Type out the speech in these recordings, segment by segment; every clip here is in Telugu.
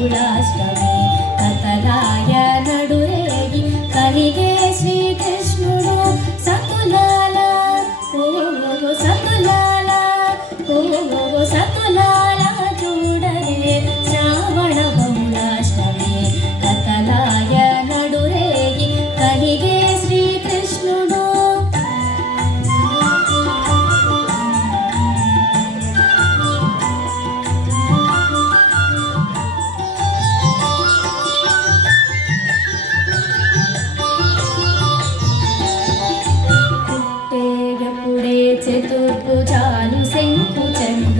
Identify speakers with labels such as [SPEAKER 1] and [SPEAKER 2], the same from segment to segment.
[SPEAKER 1] 暮らした తూర్పు చాలు శంకు చంద్ర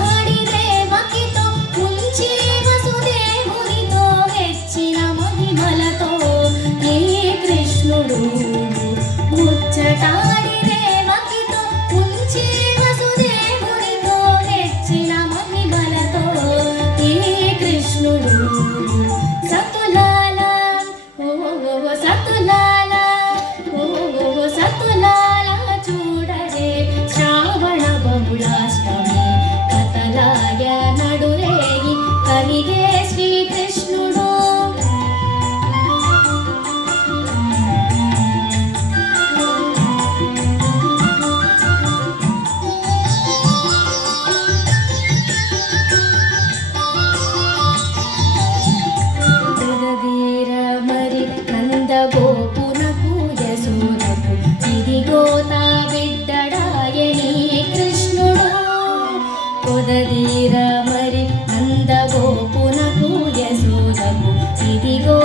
[SPEAKER 1] 你的风